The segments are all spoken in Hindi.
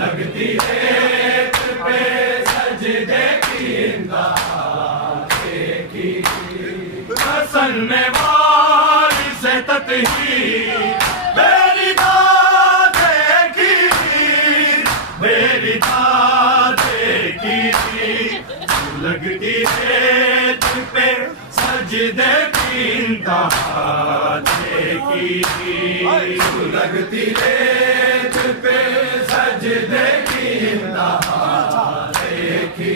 लगती रेत पे सजदे की देखी हसन में वारिस ततहीर मेरी दादी की लगती रेत पे सजदे की देखी लगती रेत पे सजदे की देखी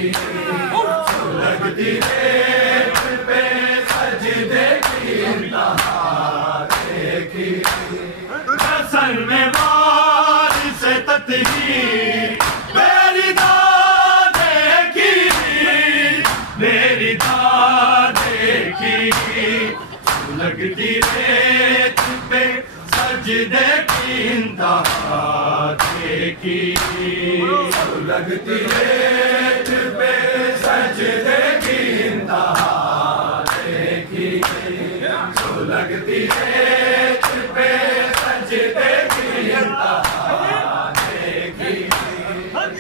लगती रेत पे सजदे की देखी हसन में वारिस ततहीर मेरी दादी की लगती रेत पे सजदे की देखी लगती रेत पे सजदे की देखी लगती रेत पे सजदे की देखी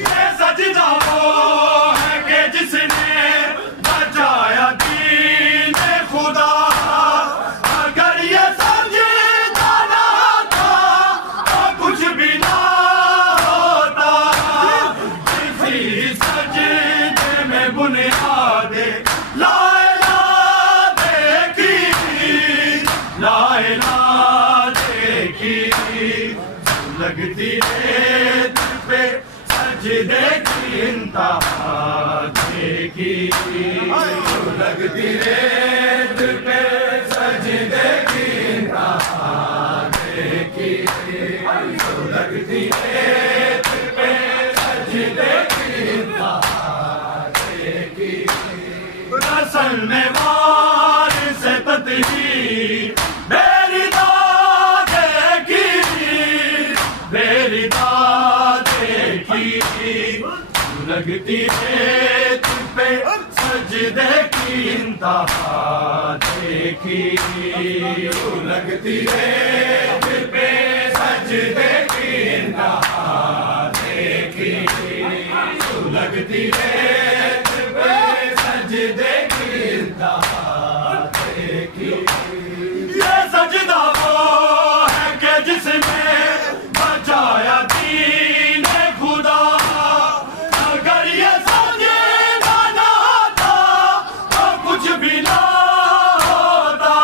ये सजदा वो है कि जिसने बचाया दीन खुदा अगर ये सजदा ना था तो कुछ भी ना होता इसी सजदे में बुनियादे ला इलाहा देखी लगती रेत पे सजदे की देखी लगती रेत पे सजदे की देखी लगती रेत पे सजदे की देखी रसल में वारिस ततहीर मेरी दादी की लगती रेत पे सजदे की देखी लगती रेत पे सजदे की देखी लगती रेत पे सजदे की देखी ये सजदा वो है कि जिसने बचाया दीन खुदा अगर ये सजदा ना था तो कुछ भी ना होता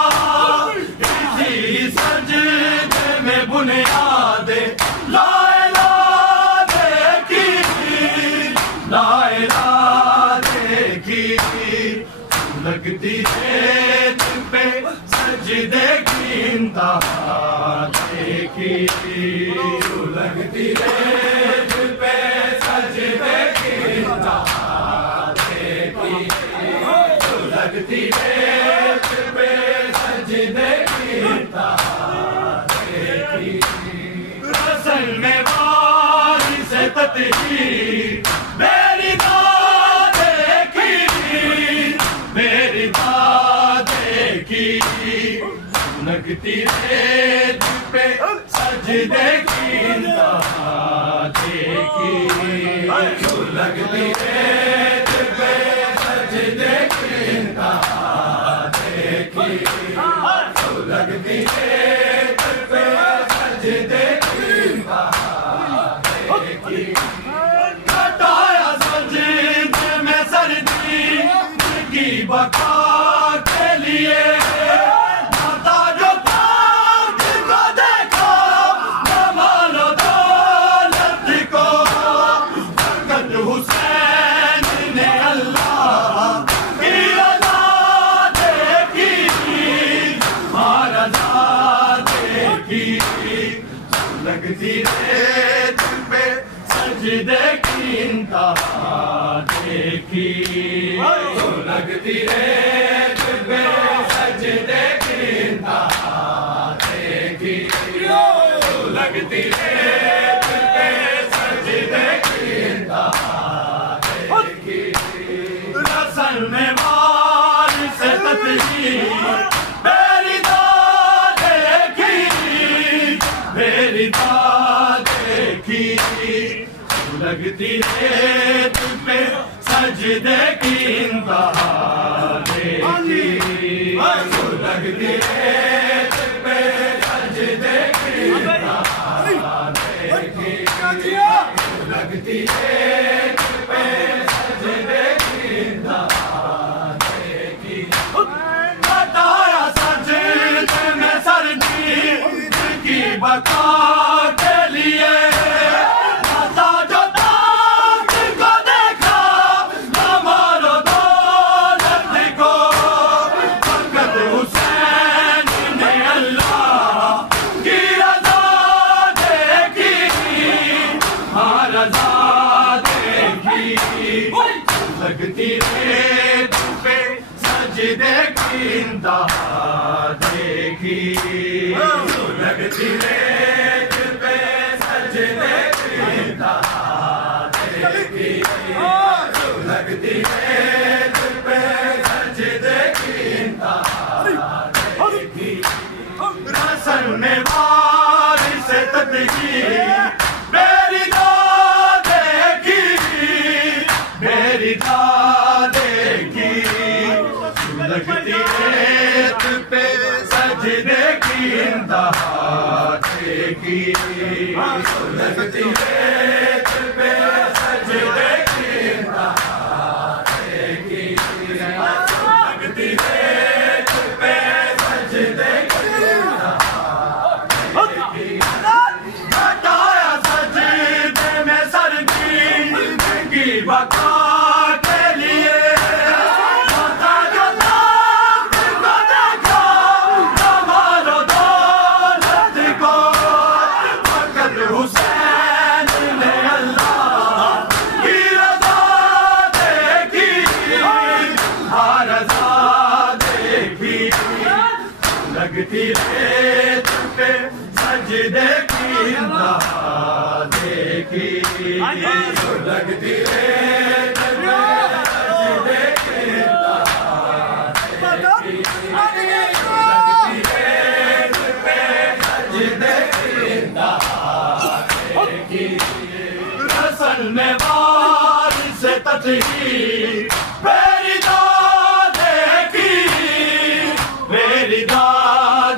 इसी सजदे में बुनियादे ला इलाहा देखी लगती रेत पे सजदे की देखी लगती रेत पे सजदे की देखी लगती रेत पे सजदे की देखी रसल में वारिस ततहीर मेरी दादी की लगती रेत पे सजदे की देखी लगती रेत पे सजदे की देखी लगती रेत पे सजदे की देखी कटाया सजदे में सर्दी की बका के लिए लगती रेत पे सजदे की देखी लगती रेत पे सजदे की इंतहा देखी, लगती रेत पे सजदे की इंतहा देखी। रसन में मार से तस्वीर मेरी देखी, मेरी देखी, लगती रेत पे सजदे की इंतहा देखी, लगती रेत पे सजदे की इंतहा देखी, लगती रेत पे सजदे की इंतहा देखी। बताया सजदे में सर्दी की बका के लिए, लगती रेत पे सजदे की इंतहा देखी, लगती रेत पे सजदे की इंतहा देखी, लगती रेत पे सजदे की इंतहा देखी। रसन में वार से तस्वीर मेरी देखी, मेरी देखी, लगती रेत पे सजदे की इंतहा देखी, लगती रेत पे सजदे की इंतहा देखी, लगती रेत पे सजदे की इंतहा देखी। हटाया सजदे में सर्दी की बका के लिए, हुसैन ने अल्लाह की रज़ा देखी, रज़ा देखी, लगती रेत पे सजदे की इंतहा देखी, लगती रेत पे सजदे की इंतहा देखी, लगती रेत पे सजदे की इंतहा देखी। रसन में वार से तस्वीर मेरी देखी, मेरी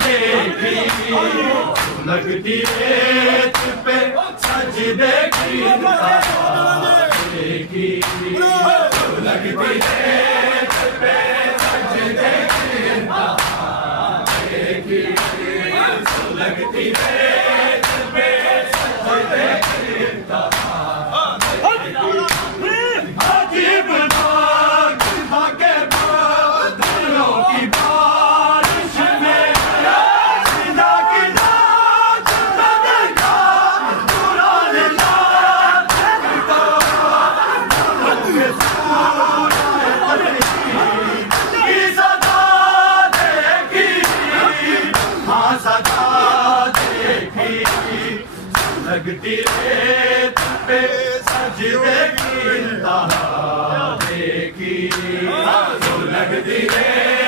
देखी, लगती रेत पे सजदे की इंतहा देखी, लगती रेत पे सजदे की इंतहा देखी, लगती रेत पे सजदे की इंतहा देखी। अजीब नाक के बादलों की बारिश में सीधा की नाच में देखा कुरान नाच को, की सदा देखी, हाँ सदा देखी, लगती रेत पे सजदे की इंतहा देखी, लगती रेत